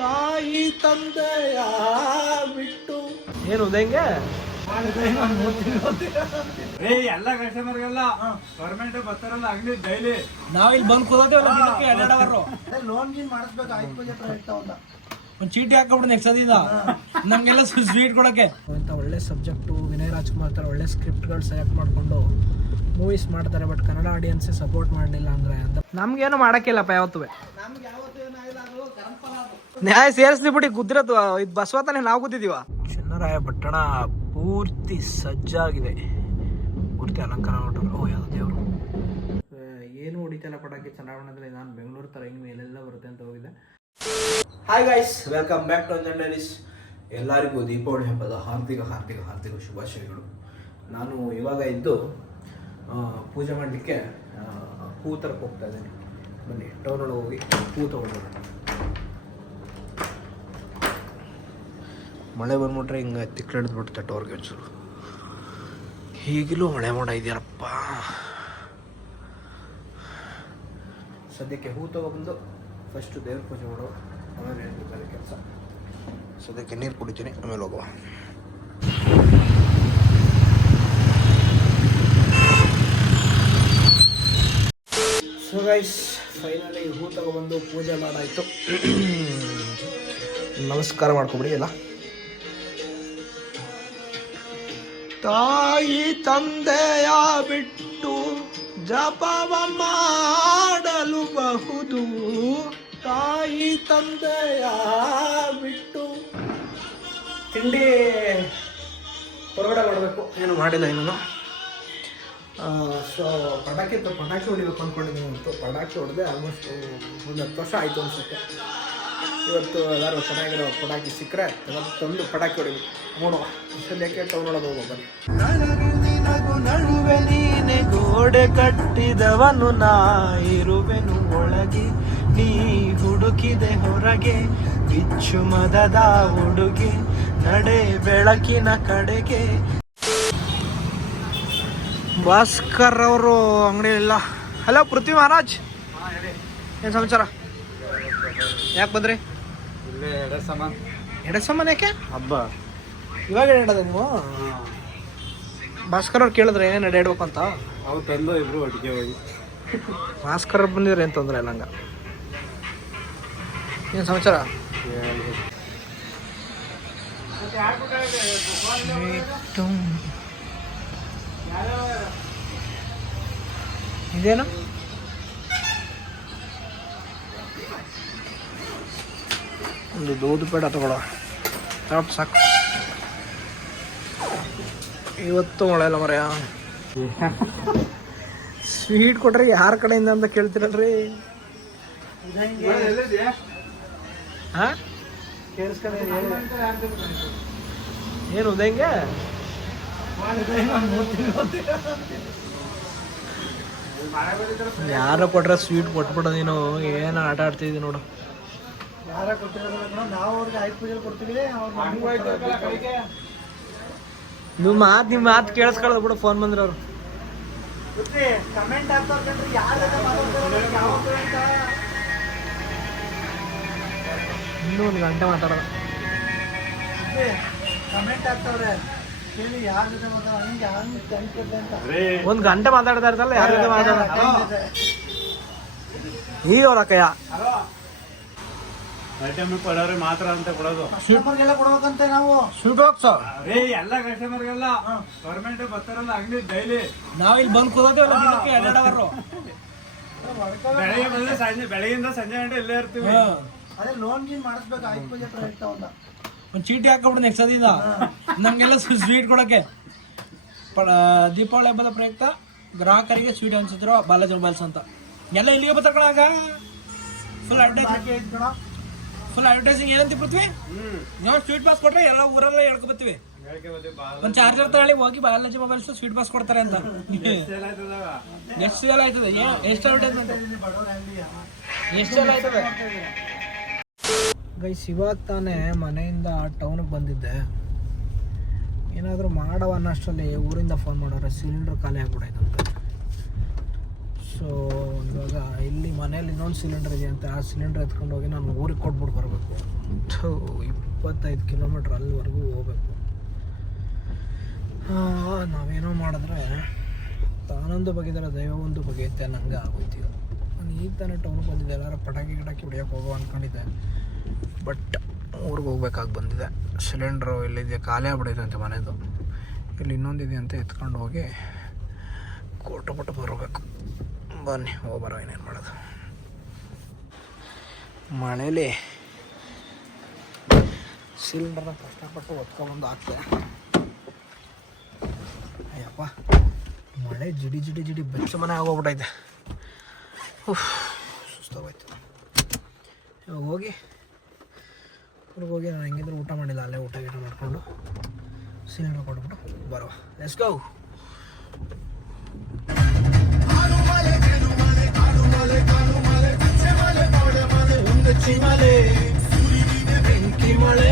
ತಾಯಿ ತಂದೆಯ ಬಿಟ್ಟು ಏನು ಉದಯಂಗೆ ಎಲ್ಲ ಕಸ್ಟಮರ್ಗೆಲ್ಲ ಗೌರ್ಮೆಂಟ್ ಬರ್ತಾರಲ್ಲ ಅಂಗಡಿ ಡೈಲಿ ನಾವಿಲ್ಲಿ ಬಂದು ಕೂದೋದೇವ್ರು ಲೋನ್ ಗೀನ್ ಮಾಡಿಸ್ಬೇಕು ಆಯ್ತು ಪೂಜೆ ಪ್ರಯತ್ನ ಅಂತ ಒಂದು ಚೀಟಿ ಹಾಕೊಬಿಡು ನೆಕ್ಸ್ಟ್ ಸದಿದ ನಮ್ಗೆಲ್ಲ ಸ್ವೀಟ್ ಕೊಡೋಕ್ಕೆ ಅಂತ ಒಳ್ಳೆ ಸಬ್ಜೆಕ್ಟು ವಿನಯ್ ರಾಜ್ಕುಮಾರ್ ಥರ ಒಳ್ಳೆ ಸ್ಕ್ರಿಪ್ಟ್ಗಳು ಸೆಲೆಕ್ಟ್ ಮಾಡಿಕೊಂಡು ಮೂವೀಸ್ ಮಾಡ್ತಾರೆ. ಬಟ್ ಕನ್ನಡ ಆಡಿಯನ್ಸೇ ಸಪೋರ್ಟ್ ಮಾಡಲಿಲ್ಲ ಅಂದರೆ ಅಂತ ನಮ್ಗೇನು ಮಾಡೋಕ್ಕಿಲ್ಲಪ್ಪ ಯಾವತ್ತೂ. ನ್ಯಾಯ ಸೇರಿಸ್ಲಿ ಬಿಟ್ಟು ಗುದ್ದಿರೋದು ಇದು ಬಸವತಾನೆ ನಾವು ಗುದ್ದಿದೀವ. ಚೆನ್ನರಾಯ ಪಟ್ಟಣ ಪೂರ್ತಿ ಸಜ್ಜಾಗಿದೆ, ಪೂರ್ತಿ ಅಲಂಕಾರ ನೋಡ್ರಿ. ಓ ಯಾವ ದೇವರು ಏನು ಹೊಡಿತಲ್ಲ ಪಟಾಕಿ ಚುನಾವಣೆಯಲ್ಲಿ. ನಾನು ಬೆಂಗಳೂರು ಥರ ಇನ್ನು ಮೇಲೆಲ್ಲ ಬರುತ್ತೆ ಅಂತ ಹೋಗಿದ್ದೆ. Hi guys, welcome back to diaries. ಎಲ್ಲರಿಗೂ ದೀಪಾವಳಿ ಹಬ್ಬದ ಹಾರ್ದಿಕ ಹಾರ್ದಿಕ ಹಾರ್ದಿಕ ಶುಭಾಶಯಗಳು. ನಾನು ಇವಾಗ ಇದ್ದು ಪೂಜೆ ಮಾಡಲಿಕ್ಕೆ ಹೂ ತರಕ್ಕೆ ಹೋಗ್ತಾ ಇದ್ದೀನಿ. ಬನ್ನಿ ಟೌನ್ ಒಳಗೆ ಹೋಗಿ ಹೂ ತೊಗೊಂಡು ಮಳೆ ಬಂದ್ಬಿಟ್ರೆ ಹಿಂಗೆ ತಿಕ್ಕಿಡ್ದ್ಬಿಡುತ್ತೆ ಟೋರ್ಗೆ ಒಂಚೂರು. ಈಗಲೂ ಮಳೆ ಮಾಡ ಇದೆಯಪ್ಪ. ಸದ್ಯಕ್ಕೆ ಹೂ ತೊಗೊಬಂದು ಫಸ್ಟು ದೇವ್ರ ಪೂಜೆ ಮಾಡೋ, ಆಮೇಲೆ ಹೇಳ್ಬೇಕಾದ್ರೆ ಕೆಲಸ. ಸದ್ಯಕ್ಕೆ ನೀರು ಕುಡಿತೀನಿ, ಆಮೇಲೆ ಹೋಗುವ. ಸೊ ಗೈಸ್, ಫೈನಲಿ ಹೂ ತಗೊಬಂದು ಪೂಜೆ ಮಾಡಾಯಿತು. ನಮಸ್ಕಾರ ಮಾಡ್ಕೊಬಿಡಿ ಎಲ್ಲ. ತಾಯಿ ತಂದೆಯ ಬಿಟ್ಟು ಜಪವ ಮಾಡಲು ಬಹುದು, ತಾಯಿ ತಂದೆಯ ಬಿಟ್ಟು. ತಿಂಡಿ ಹೊರಗಡೆ ಮಾಡಬೇಕು, ಏನು ಮಾಡಿಲ್ಲ ಇನ್ನೂ. ಸೊ ಪಟಾಕಿ ಹೊಡಿಬೇಕು ಅಂದ್ಕೊಂಡಿದ್ದೀನಿ. ಇವತ್ತು ಪಟಾಕಿ ಹೊಡೆದೆ ಆಲ್ಮೋಸ್ಟ್ ಒಂದು 10 ವರ್ಷ ಆಯಿತು ಅನ್ಸುತ್ತೆ. ಇವತ್ತು ಎಲ್ಲರೂ ಚೆನ್ನಾಗಿರೋ ಪಟಾಕಿ ಸಿಕ್ಕರೆ ತಂದು ಪಟಾಕಿ ಹೊಡಿಬೇಕು. ನೋಡುವ ಸದ್ಯಕ್ಕೆ ಟೌನ್ ಒಳಗೆ ಹೋಗೋ. ನಡುವೆ ನೀನೆ ಗೋಡೆ ಕಟ್ಟಿದವನು ನಾ ಇರುವೆನು ಒಳಗೆ, ನೀ ಹುಡುಕಿದೆ ಹೊರಗೆ ಬಿಚ್ಚು ಮದದ ಹುಡುಗಿ, ನಡೆ ಬೆಳಕಿನ ಕಡೆಗೆ. ಭಾಸ್ಕರ್ ಅವರು ಅಂಗಡಿಯಲ್ಲ. ಹಲೋ ಪೃಥ್ವಿ ಮಹಾರಾಜ್, ಏನು ಸಮಾಚಾರ? ಯಾಕೆ ಬಂದ್ರಿ? ಎಡೆ ಸಾಮಾನು ಯಾಕೆ? ಹಬ್ಬ ಇವಾಗ ಎಡೋದ ನೀವು? ಭಾಸ್ಕರ್ ಅವ್ರು ಕೇಳಿದ್ರೆ ಏನೇನು ಎಡೆ ಇಡ್ಬೇಕು ಅಂತ. ಅವ್ರು ತಂದು ಇಬ್ರು ಒಟ್ಟಿಗೆ ಹೋಗಿ. ಭಾಸ್ಕರ್ ಅವ್ರು ಬಂದಿದ್ರೆ ಏನು ತೊಂದರೆ ಇಲ್ಲ. ಹಂಗೆ ಏನು ಸಮಾಚಾರ? ಇದೇನು ಒಂದು ದೂದ್ ಪೇಡ ತಗೊಳ್ಳೋ, ಸಾಕು. ಇವತ್ತು ಮಳೆ ಇಲ್ಲ ಮರ್ಯ. ಸ್ವೀಟ್ ಕೊಟ್ರೆ ಯಾರ ಕಡೆಯಿಂದ ಅಂತ ಕೇಳ್ತಿರಲ್ರಿ. ಹಾಂ ಏನು ಉದಯಂಗೆ ಯಾರೋ ಕೊಟ್ರೆ ಸ್ವೀಟ್ ಕೊಟ್ಬಿಡೋ. ನೀನು ಏನು ಆಟ ಆಡ್ತಿದ್ದಿ ನೋಡು. ಯಾರ ಕೊಟ್ಟಿರೋದು ನಾವು ಅವ್ರಿಗೆ ಆಯ್ತು ಪೂಜೆ ಕೊಡ್ತೀವಿ. ನಿಮ್ಮ ಮಾತು ಕೇಳಿಸ್ಕೊಳ್ಳೋದು ಬಿಡು. ಫೋನ್ ಬಂದ್ರೆ ಅವರು ಕಮೆಂಟ್ ಆಗ್ತಾರೆ ಯಾರು ಇನ್ನೂ 1 ಗಂಟೆ ಮಾತಾಡೋದು. ಕಮೆಂಟ್ ಆಗ್ತವ್ರೆ ಕೇಳಿ ಯಾರ ಜೊತೆ ಮಾತಾಡೋದು ಅಂತ. 1 ಗಂಟೆ ಮಾತಾಡ್ತಾ ಇರ್ತಲ್ಲ, ಯಾರ ಜೊತೆ ಮಾತಾಡೋದು ಈಗ ಅವ್ರ ಅಕ್ಕಯ್ಯ. ಕೊಡೋರೆ ಮಾತ್ರ ಅಂತ ಕೊಡೋದು. ಕಸ್ಟಮರ್ಗೆಲ್ಲ ಕೊಡ್ಬೇಕಂತೆ ನಾವು ಸ್ವೀಟ್ ಬಾಕ್ಸ್. ಎಲ್ಲ ಕಸ್ಟಮರ್ಗೆಲ್ಲ ಗೌರ್ಮೆಂಟ್ ಬರ್ತಾರಲ್ಲ ಅಂಗಡಿ ಡೈಲಿ ನಾವಿಲ್ಲಿ ಬಂದು ಕೂದೋದೇವ್ರು ಬೆಳಗ್ಗೆ ಬಂದ್ರೆ ಸಂಜೆ, ಬೆಳಗಿಂದ ಸಂಜೆ ಗಂಟೆ ಇಲ್ಲೇ ಇರ್ತೀವಿ. ಅದೇ ಲೋನ್ ಗೀನ್ ಮಾಡಿಸ್ಬೇಕು ಆಯ್ತು ಪೂಜೆ ಪ್ರಯತ್ನ ಅಂತ. ಒಂದು ಚೀಟಿ ಹಾಕೊಬಿಡು ನೆಕ್ಸ್ಟ್ ಸದಿದ ನಮಗೆಲ್ಲ ಸ್ವೀಟ್ ಕೊಡೋಕ್ಕೆ. ದೀಪಾವಳಿ ಹಬ್ಬದ ಪ್ರಯುಕ್ತ ಗ್ರಾಹಕರಿಗೆ ಸ್ವೀಟ್ ಅನ್ಸಿದ್ರು ಬಾಲಾಜಿ ಮೊಬೈಲ್ಸ್ ಅಂತ ಎಲ್ಲ ಇಲ್ಲಿಗೆ ಬರ್ತಾಗ. ಫುಲ್ ಅಡ್ವರ್ಟೈಸಿಂಗ್ ಏನಂತ ಪೃಥ್ವಿ? ನಾವು ಸ್ವೀಟ್ ಬಾಕ್ಸ್ ಕೊಟ್ರೆ ಎಲ್ಲ ಊರೆಲ್ಲ ಹೇಳ್ಕೊಬತ್ತೀವಿ. ಒಂದು ಚಾರ್ಜರ್ ತಗೊಳ್ಳಿ ಹೋಗಿ ಬಾಲಾಜಿ ಮೊಬೈಲ್ಸ್ ಸ್ವೀಟ್ ಬಾಕ್ಸ್ ಕೊಡ್ತಾರೆ ಅಂತ. ಎಷ್ಟು ಎಲ್ಲ ಆಯ್ತದೆ? ಎಷ್ಟು ಅಡ್ವರ್ಟೈಸ್ಮೆಂಟ್, ಎಷ್ಟೆಲ್ಲ ಆಯ್ತದೆ ಗೈಸ್. ಇವಾಗ ತಾನೇ ಮನೆಯಿಂದ ಟೌನಿಗೆ ಬಂದಿದ್ದೆ. ಏನಾದರೂ ಮಾಡವ ಅನ್ನೋಷ್ಟರಲ್ಲಿ ಊರಿಂದ ಫೋನ್ ಮಾಡೋರೆ ಸಿಲಿಂಡ್ರ್ ಖಾಲಿ ಆಗ್ಬಿಡೈತಂತೆ. ಸೊ ಇವಾಗ ಇಲ್ಲಿ ಮನೇಲಿ ಇನ್ನೊಂದು ಸಿಲಿಂಡರ್ ಇದೆಯಂತೆ. ಆ ಸಿಲಿಂಡರ್ ಎತ್ಕೊಂಡು ಹೋಗಿ ನಾನು ಊರಿಗೆ ಕೊಟ್ಬಿಟ್ಟು ಬರಬೇಕು. 25 ಕಿಲೋಮೀಟ್ರ್ ಅಲ್ಲಿವರೆಗೂ ಹೋಗ್ಬೇಕು. ನಾವೇನೋ ಮಾಡಿದ್ರೆ ತಾನೊಂದು ಬಗೆದರೆ ದೈವ ಒಂದು ಬಗೆಯುತ್ತೆ ನನಗೆ ಆಗೋಯ್ತೀವಿ. ನಾನು ಈಗ ತಾನೇ ಟೌನ್ಗೆ ಬಂದಿದ್ದೆ, ಎಲ್ಲರೂ ಪಟಾಕಿ ಗಿಟಾಕಿ ಹೊಡಿಯೋಕೆ ಹೋಗೋ ಅಂದ್ಕೊಂಡಿದ್ದೆ. ಬಟ್ ಊರಿಗೆ ಹೋಗ್ಬೇಕಾಗಿ ಬಂದಿದೆ. ಸಿಲಿಂಡ್ರು ಇಲ್ಲಿದೆ, ಖಾಲಿ ಆಗ್ಬಿಡೈತೆ ಅಂತೆ ಮನೆದು. ಇಲ್ಲಿ ಇನ್ನೊಂದಿದೆ ಅಂತ ಎತ್ಕೊಂಡು ಹೋಗಿ ಕೊಟ್ಟು ಬರಬೇಕು. ಬನ್ನಿ ಹೋಗ್ಬರೋ, ಏನೇನು ಮಾಡೋದು. ಮಳೇಲಿ ಸಿಲಿಂಡರ್ನ ಕಷ್ಟಪಟ್ಟು ಹೊತ್ಕೊಂಬಂದು ಹಾಕ್ತೆ. ಅಯ್ಯಪ್ಪ, ಮಳೆ ಜಿಡಿ ಜಿಡಿ ಜಿಡಿ ಬೆಚ್ಚ ಮನೆ ಆಗೋಗ್ಬಿಟ್ಟೈತೆ. ಸುಸ್ತಾಗೋಯ್ತು. ಇವಾಗ ಹೋಗಿ ನಾನು ಹೆಂಗಿದ್ರು ಊಟ ಮಾಡಿಲ್ಲ, ಅಲ್ಲೇ ಊಟ ಗೀಟ ಮಾಡಿಕೊಂಡು ಸಿಲಿಂಡರ್ ಕೊಟ್ಬಿಟ್ಟು ಬರುವ. Let's go. ಬೆಂಕಿ ಮಳೆ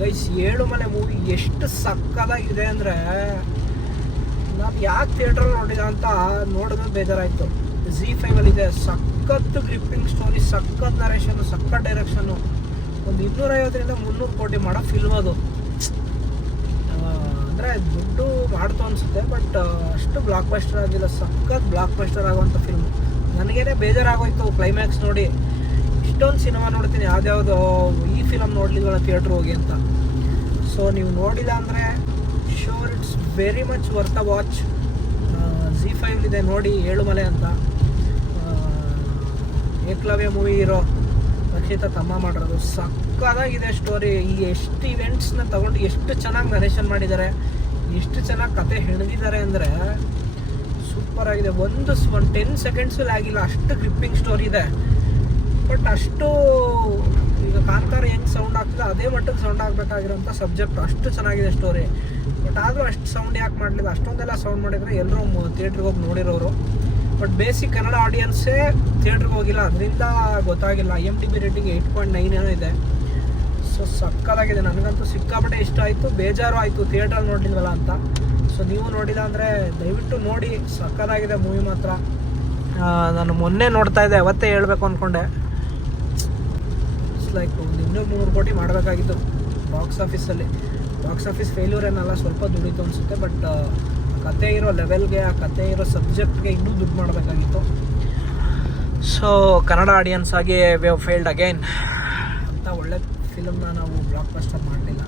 ಗೈಸ್, ಏಳುಮಲೆ ಮೂವಿ ಎಷ್ಟು ಸಕ್ಕತ್ತಾಗಿದೆ ಅಂದರೆ ನಾನು ಯಾಕೆ ಥಿಯೇಟ್ರಲ್ಲಿ ನೋಡಿದ ಅಂತ ನೋಡಿದ್ರೆ ಬೇಜಾರಾಯಿತು. ZEE5 ಇದೆ. ಸಖತ್ತು ಗ್ರಿಪ್ಪಿಂಗ್ ಸ್ಟೋರಿ, ಸಖತ್ ನರೇಷನ್ನು, ಸಖತ್ ಡೈರೆಕ್ಷನ್ನು. ಒಂದು 250 - 300 ಕೋಟಿ ಮಾಡೋ ಫಿಲ್ಮ್ ಅದು. ಅಂದರೆ ದುಡ್ಡು ಮಾಡ್ತು ಅನಿಸುತ್ತೆ, ಬಟ್ ಅಷ್ಟು ಬ್ಲಾಕ್ ಬಸ್ಟರ್ ಆಗಿಲ್ಲ. ಸಖತ್ ಬ್ಲಾಕ್ ಬಸ್ಟರ್ ಆಗುವಂಥ ಫಿಲ್ಮು. ನನಗೇನೆ ಬೇಜಾರಾಗೋಯ್ತು ಕ್ಲೈಮ್ಯಾಕ್ಸ್ ನೋಡಿ. ಇಷ್ಟೊಂದು ಸಿನಿಮಾ ನೋಡ್ತೀನಿ, ಯಾವ್ದ್ಯಾವುದೋ ಈ ಫಿಲಮ್ ನೋಡಲಿಲ್ಲ ಥಿಯೇಟ್ರ್ ಹೋಗಿ ಅಂತ. ಸೊ ನೀವು ನೋಡಿಲ್ಲ ಅಂದರೆ sure it's very much worth a watch. ZEE5 ಇದೆ ನೋಡಿ, ಏಳುಮಲೆ ಅಂತ. ಏಕಲವ್ಯ ಮೂವಿ ಹೀರೋ ರಕ್ಷಿತಾ ತಮ್ಮ ಮಾಡಿರೋದು. ಸಕ್ಕತ್ತಾಗಿದೆ ಸ್ಟೋರಿ. ಈ ಎಷ್ಟು ಇವೆಂಟ್ಸ್ನ ತಗೊಂಡು ಎಷ್ಟು ಚೆನ್ನಾಗಿ ನರೇಷನ್ ಮಾಡಿದ್ದಾರೆ, ಎಷ್ಟು ಚೆನ್ನಾಗಿ ಕತೆ ಹೆಣೆದಿದ್ದಾರೆ ಅಂದರೆ ಸೂಪರಾಗಿದೆ. ಒಂದು 10 ಸೆಕೆಂಡ್ಸಲ್ಲಿ ಆಗಿಲ್ಲ, ಅಷ್ಟು ಗ್ರಿಪ್ಪಿಂಗ್ ಸ್ಟೋರಿ ಇದೆ. ಬಟ್ ಅಷ್ಟು ಈಗ ಕಾಂತಾರ ಹೆಂಗೆ ಸೌಂಡ್ ಆಗ್ತದೆ ಅದೇ ಮಟ್ಟಕ್ಕೆ ಸೌಂಡ್ ಆಗಬೇಕಾಗಿರೋಂಥ ಸಬ್ಜೆಕ್ಟ್. ಅಷ್ಟು ಚೆನ್ನಾಗಿದೆ ಸ್ಟೋರಿ. ಬಟ್ ಆದರೂ ಅಷ್ಟು ಸೌಂಡ್ ಯಾಕೆ ಮಾಡಲಿಲ್ಲ? ಅಷ್ಟೊಂದೆಲ್ಲ ಸೌಂಡ್ ಮಾಡಿದರೆ ಎಲ್ಲರೂ ಥಿಯೇಟ್ರಿಗೆ ಹೋಗಿ ನೋಡಿರೋರು. ಬಟ್ ಬೇಸಿಕ್ ಕನ್ನಡ ಆಡಿಯನ್ಸೇ ಥಿಯೇಟ್ರಿಗೆ ಹೋಗಿಲ್ಲ, ಅದರಿಂದ ಗೊತ್ತಾಗಿಲ್ಲ. IMDb ರೇಟಿಂಗ್ 8.9 ಏನೋ ಇದೆ. ಸೊ ಸಕ್ಕತ್ತಾಗಿದೆ. ನನಗಂತೂ ಸಿಕ್ಕಾಪಟ್ಟೆ ಇಷ್ಟ ಆಯಿತು, ಬೇಜಾರು ಆಯಿತು ಥಿಯೇಟ್ರಲ್ಲಿ ನೋಡಲಿಲ್ವಲ್ಲ ಅಂತ. ಸೊ ನೀವು ನೋಡಿಲ್ಲ ಅಂದರೆ ದಯವಿಟ್ಟು ನೋಡಿ, ಸಕ್ಕತ್ತಾಗಿದೆ ಮೂವಿ ಮಾತ್ರ. ನಾನು ಮೊನ್ನೆ ನೋಡ್ತಾ ಇದ್ದೆ, ಅವತ್ತೇ ಹೇಳಬೇಕು ಅಂದ್ಕೊಂಡೆ. ಇಟ್ಸ್ ಲೈಕ್ ಒಂದು 200-300 ಕೋಟಿ ಮಾಡಬೇಕಾಗಿತ್ತು ಬಾಕ್ಸ್ ಆಫೀಸಲ್ಲಿ. ಬಾಕ್ಸ್ ಆಫೀಸ್ ಫೇಲ್ಯೂರ್ ಏನಲ್ಲ, ಸ್ವಲ್ಪ ದುಡಿತು ಅನಿಸುತ್ತೆ. ಬಟ್ ಕತೆ ಇರೋ ಲೆವೆಲ್ಗೆ, ಆ ಕತೆ ಇರೋ ಸಬ್ಜೆಕ್ಟ್ಗೆ ಇನ್ನೂ ದುಡ್ಡು ಮಾಡಬೇಕಾಗಿತ್ತು. ಸೊ ಕನ್ನಡ ಆಡಿಯನ್ಸ್ ಆಗಿ ವಿ ಹವ್ ಫೇಲ್ಡ್ ಅಗೈನ್ ಅಂತ. ಒಳ್ಳೆ ಫಿಲಮ್ನ ನಾವು ಬ್ಲಾಕ್ ಬಸ್ಟರ್ ಮಾಡಲಿಲ್ಲ.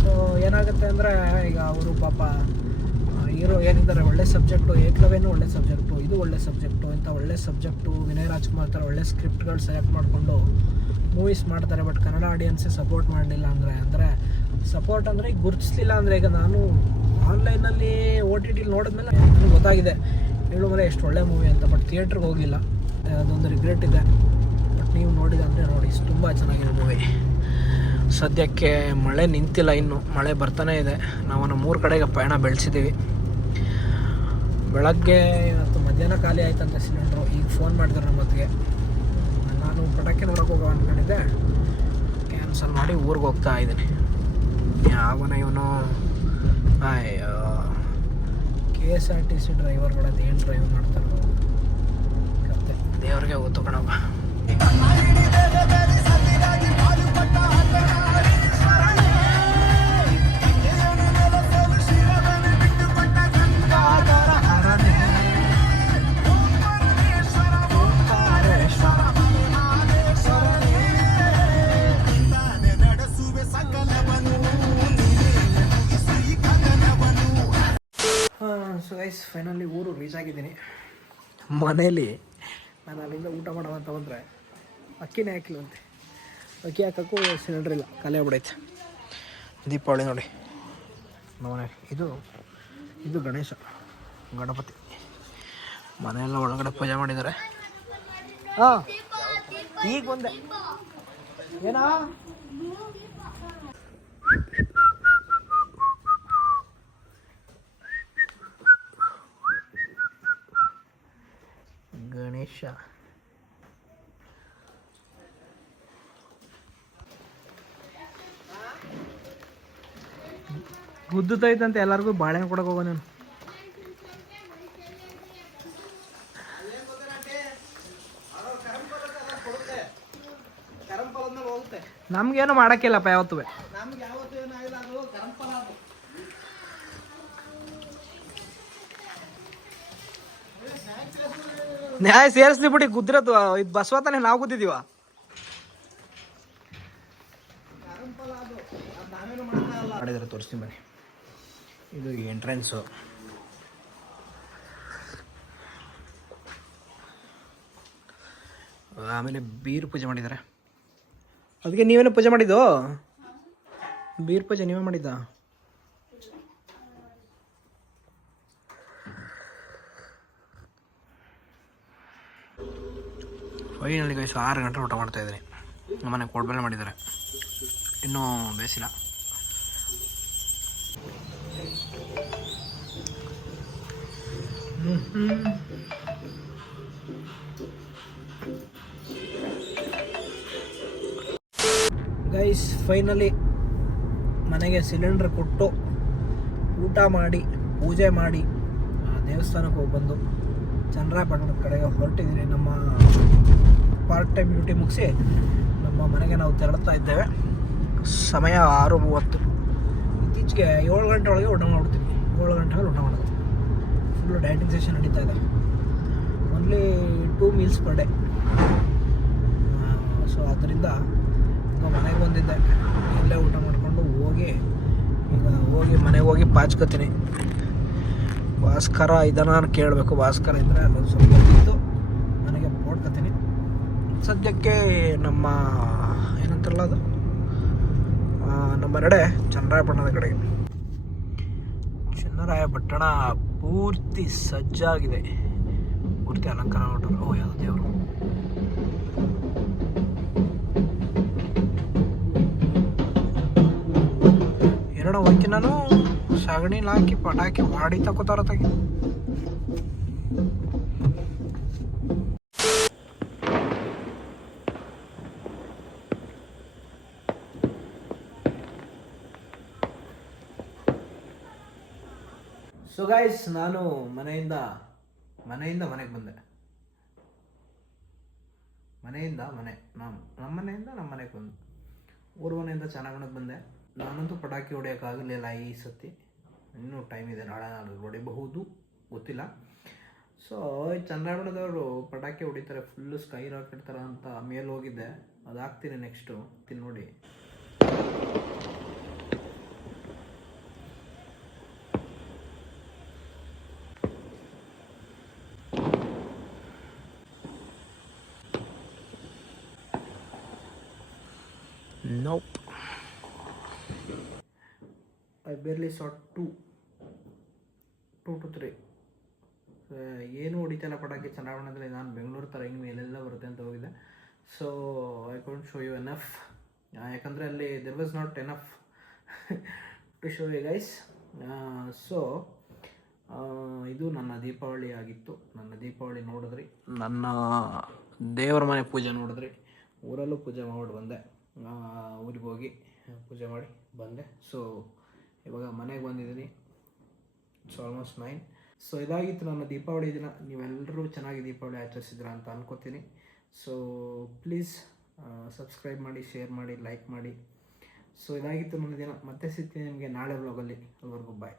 ಸೊ ಏನಾಗುತ್ತೆ ಅಂದರೆ, ಈಗ ಅವರು ಪಾಪ ಹೀರೋ ಏನಿದ್ದಾರೆ, ಒಳ್ಳೆ ಸಬ್ಜೆಕ್ಟು. ಏಕಲವ್ಯನೂ ಒಳ್ಳೆ ಸಬ್ಜೆಕ್ಟು, ಇದು ಒಳ್ಳೆ ಸಬ್ಜೆಕ್ಟು, ಇಂಥ ಒಳ್ಳೆ ಸಬ್ಜೆಕ್ಟು. ವಿನಯ್ ರಾಜ್ಕುಮಾರ್ ಥರ ಒಳ್ಳೆ ಸ್ಕ್ರಿಪ್ಟ್ಗಳು ಸೆಲೆಕ್ಟ್ ಮಾಡಿಕೊಂಡು ಮೂವೀಸ್ ಮಾಡ್ತಾರೆ. ಬಟ್ ಕನ್ನಡ ಆಡಿಯನ್ಸೇ ಸಪೋರ್ಟ್ ಮಾಡಲಿಲ್ಲ ಅಂದರೆ ಸಪೋರ್ಟ್ ಅಂದರೆ ಈಗ ಗುರುತಿಸ್ಲಿಲ್ಲ ಅಂದರೆ, ಈಗ ನಾನು ಆನ್ಲೈನಲ್ಲಿ OTT ನೋಡಿದ್ಮೇಲೆ ನನಗೆ ಗೊತ್ತಾಗಿದೆ ಏಳುಮಲೆ ಎಷ್ಟು ಒಳ್ಳೆ ಮೂವಿ ಅಂತ. ಬಟ್ ಥಿಯೇಟ್ರಿಗೆ ಹೋಗಿಲ್ಲ, ಅದೊಂದು ರಿಗ್ರೆಟ್ ಇದೆ. ಬಟ್ ನೀವು ನೋಡಿದೆ ಅಂದರೆ ನೋಡಿ, ತುಂಬ ಚೆನ್ನಾಗಿದೆ ಮೂವಿ. ಸದ್ಯಕ್ಕೆ ಮಳೆ ನಿಂತಿಲ್ಲ, ಇನ್ನು ಮಳೆ ಬರ್ತಾನೆ ಇದೆ. ನಾವು 3 ಕಡೆಗೆ ಪಯಣ ಬೆಳೆಸಿದ್ದೀವಿ. ಬೆಳಗ್ಗೆ ಇವತ್ತು ಮಧ್ಯಾಹ್ನ ಖಾಲಿ ಆಯ್ತಂತೆ ಸಿಲಿಂಡ್ರು. ಈಗ ಫೋನ್ ಮಾಡಿದ್ರು ನಮ್ಮ ಹೊತ್ತಿಗೆ. ನಾನು ಪಟಾಕಿ ನೋಡೋಕೆ ಹೋಗೋ ಅಂದ್ಕೊಂಡಿದ್ದೆ, ಕ್ಯಾನ್ಸಲ್ ಮಾಡಿ ಊರಿಗೆ ಹೋಗ್ತಾ ಇದ್ದೀನಿ. ಯಾವನ ಇವನು KSRTC ಡ್ರೈವರ್ಗಳದ್ದು ಏನು ಡ್ರೈವ್ ಮಾಡ್ತಾರೋ ಕತೆ ದೇವ್ರಿಗೆ ಗೊತ್ತು ಕಣಪ್ಪ. ಸೊ ಗೈಸ್, ಫೈನಲಿ ಊರು ರೀಚ್ ಆಗಿದ್ದೀನಿ. ಮನೇಲಿ ನಾನು ಅಲ್ಲಿಂದ ಊಟ ಮಾಡೋಣ ಅಂತ ಬಂದರೆ ಅಕ್ಕಿನೇ ಹಾಕಿಲ್ಲಂತೆ. ಅಕ್ಕಿ ಹಾಕೋಕ್ಕೂ ಸಿಲಿಂಡ್ರ್ ಇಲ್ಲ, ಖಾಲಿ ಆಗ್ಬಿಡೈತೆ. ದೀಪಾವಳಿ ನೋಡಿ ನಮ್ಮನೆ. ಇದು ಗಣೇಶ, ಗಣಪತಿ. ಮನೆಯೆಲ್ಲ ಒಳಗಡೆ ಪೂಜೆ ಮಾಡಿದ್ದಾರೆ. ಹಾಂ, ಈಗ ಬಂದೆ. ಏನಾ ಗಣೇಶ ಗುದ್ದುತ್ತೈತಂತೆ ಎಲ್ಲರಿಗೂ ಬಾಳೆಹಣ್ಣು ಕೊಡಕ್ಕೆ ಹೋಗೋ. ನಾನು ನಮ್ಗೇನು ಮಾಡೋಕ್ಕಿಲ್ಲಪ್ಪ ಯಾವತ್ತೂ. ನಮ್ಗೆ ಯಾವತ್ತೂ ಏನಾಗಿಲ್ಲ, ಅದು ಗರಂ ಫಲ ಅದು. ನ್ಯಾಯ ಸೇರಿಸ್ಲಿ ಬಿಡಿ, ಗುದ್ದಿರತ್ತು ಇದು ಬಸವತಾನೆ ನಾವು ಗುದ್ದಿದೀವ. ಗರಂ ಫಲ ಅದು, ಅದು ನಾವೇನು ಮಾಡೋಕ್ಕಾಗಲ್ಲ. ಮಾಡಿದ್ರೆ ತೋರಿಸ್ತೀನಿ ಬನ್ನಿ. ಇದು ಎಂಟ್ರೆನ್ಸು. ಆಮೇಲೆ ಬೀರ್ ಪೂಜೆ ಮಾಡಿದ್ದಾರೆ. ಅದಕ್ಕೆ ನೀವೇನು ಪೂಜೆ ಮಾಡಿದ್ದು? ಬೀರ್ ಪೂಜೆ ನೀವೇ ಮಾಡಿದ್ದ? ಫೈನಲಿ ಗೈಸ್ 6 ಗಂಟೆ ಊಟ ಮಾಡ್ತಾಯಿದ್ದೀನಿ. ನಮ್ಮನೆ ಕೋಡ್ಬೆಲೆ ಮಾಡಿದ್ದಾರೆ, ಇನ್ನೂ ಬೇಯಿಸಿಲ್ಲ. ಗೈಸ್ ಫೈನಲಿ ಮನೆಗೆ ಸಿಲಿಂಡ್ರ್ ಕೊಟ್ಟು ಊಟ ಮಾಡಿ ಪೂಜೆ ಮಾಡಿ ದೇವಸ್ಥಾನಕ್ಕೆ ಹೋಗಿ ಬಂದು ಚನ್ನರಾಯಪಟ್ಟಣದ ಕಡೆಗೆ ಹೊರಟಿದ್ದೀನಿ. ನಮ್ಮ ಪಾರ್ಟ್ ಟೈಮ್ ಡ್ಯೂಟಿ ಮುಗಿಸಿ ನಮ್ಮ ಮನೆಗೆ ನಾವು ತೆರಳುತ್ತಾ ಇದ್ದೇವೆ. ಸಮಯ 6:30. ಇತ್ತೀಚೆಗೆ 7 ಗಂಟೆ ಒಳಗೆ ಊಟ ಮಾಡ್ಬಿಡ್ತೀನಿ. 7 ಗಂಟೆಗೆ ಊಟ ಮಾಡೋದು. ಫುಲ್ಲು ಡಯಟಿಂಗ್ ಸೆಷನ್ ನಡೀತಾ ಇದೆ. Only 2 meals per day. So ಆದ್ದರಿಂದ ಮನೆಗೆ ಬಂದಿದ್ದೆ, ಇಲ್ಲೇ ಊಟ ಮಾಡಿಕೊಂಡು ಹೋಗಿ ಮನೆಗೆ ಹೋಗಿ ಪಾಚ್ಕೋತೀನಿ. ಭಾಸ್ಕರ ಇದನ್ನು ಕೇಳಬೇಕು. ಭಾಸ್ಕರ ಇದ್ದರೆ ಅಲ್ಲೊಂದು ಸ್ವಲ್ಪ ಇದ್ದು ಮನೆಗೆ ನೋಡ್ಕೊತೀನಿ. ಸದ್ಯಕ್ಕೆ ನಮ್ಮ ಏನಂತಾರಲ್ಲ ಅದು, ನಮ್ಮ ನಡೆ ಚನ್ನರಾಯಪಟ್ಟಣದ ಕಡೆಗೆ. ಚನ್ನರಾಯಪಟ್ಟಣ ಪೂರ್ತಿ ಸಜ್ಜಾಗಿದೆ, ಪೂರ್ತಿ ಅಲಂಕಾರ ನೋಡ್ತಾರೆ. ಓ ಯಾವುದು ದೇವರು. ಏನೋ ಹೋಗಿ ನಾನು ಸಗಣಿಲಿ ಹಾಕಿ ಪಟಾಕಿ ಮಾಡಿ ತಗೋತಾರ ತೆಗಿ. ಸೊ ಗೈಸ್, ನಾನು ಮನೆಯಿಂದ ಮನೆಗೆ ಬಂದೆ. ನಮ್ಮ ಮನೆಗೆ ಬಂದೆ. ಊರ ಮನೆಯಿಂದ ಚೆನ್ನಾಗಿ ಬಂದೆ. ನಾನಂತೂ ಪಟಾಕಿ ಹೊಡೆಯೋಕ್ಕಾಗಲಿಲ್ಲ ಈ ಸತಿ. ಇನ್ನೂ ಟೈಮ್ ಇದೆ, ನಾಳೆ ಹೊಡಿಬಹುದು, ಗೊತ್ತಿಲ್ಲ. ಸೊ ಚನ್ನರಾಯಪಟ್ಟಣದವರು ಪಟಾಕಿ ಹೊಡಿತಾರೆ, ಫುಲ್ಲು ಸ್ಕೈ ರಾಕೆಟ್ ಥರ ಅಂತ ಮೇಲೆ ಹೋಗಿದ್ದೆ. ಅದು ಹಾಕ್ತೀನಿ ನೆಕ್ಸ್ಟು, ನೋಡಿ. Nope. I barely saw 2 to 3. ಏನು ಹೊಡಿತಲ್ಲ ಪಟಾಕಿ ಚನ್ನರಾಯಪಟ್ಟಣದಲ್ಲಿ. ನಾನು ಬೆಂಗಳೂರು ಥರ ಹಿಂಗೆ ಮೇಲೆಲ್ಲ ಬರುತ್ತೆ ಅಂತ ಹೋಗಿದ್ದೆ. So I can't show you enough, ಯಾಕಂದರೆ ಅಲ್ಲಿ there was not enough to show you guys. So ಇದು ನನ್ನ ದೀಪಾವಳಿ ಆಗಿತ್ತು. ನನ್ನ ದೀಪಾವಳಿ ನೋಡಿದ್ರಿ, ನನ್ನ ದೇವರ ಮನೆ ಪೂಜೆ ನೋಡಿದ್ರಿ. ಊರಲ್ಲೂ ಪೂಜೆ ಮಾಡಿ ಬಂದೆ, ಊರಿಗೆ ಹೋಗಿ ಪೂಜೆ ಮಾಡಿ ಬಂದೆ. ಸೊ ಇವಾಗ ಮನೆಗೆ ಬಂದಿದ್ದೀನಿ. It's almost 9. ಸೊ ಇದಾಗಿತ್ತು ನನ್ನ ದೀಪಾವಳಿ ದಿನ. ನೀವೆಲ್ಲರೂ ಚೆನ್ನಾಗಿ ದೀಪಾವಳಿ ಆಚರಿಸಿದ್ರ ಅಂತ ಅನ್ಕೋತೀನಿ. ಸೊ ಪ್ಲೀಸ್ ಸಬ್ಸ್ಕ್ರೈಬ್ ಮಾಡಿ, ಶೇರ್ ಮಾಡಿ, ಲೈಕ್ ಮಾಡಿ. ಸೊ ಇದಾಗಿತ್ತು ನನ್ನ ದಿನ. ಮತ್ತೆ ಸಿಗ್ತೀನಿ ನಿಮಗೆ ನಾಳೆ ವ್ಲಾಗಲ್ಲಿ. ಅಲ್ಲಿವರೆಗೂ ಬಾಯ್.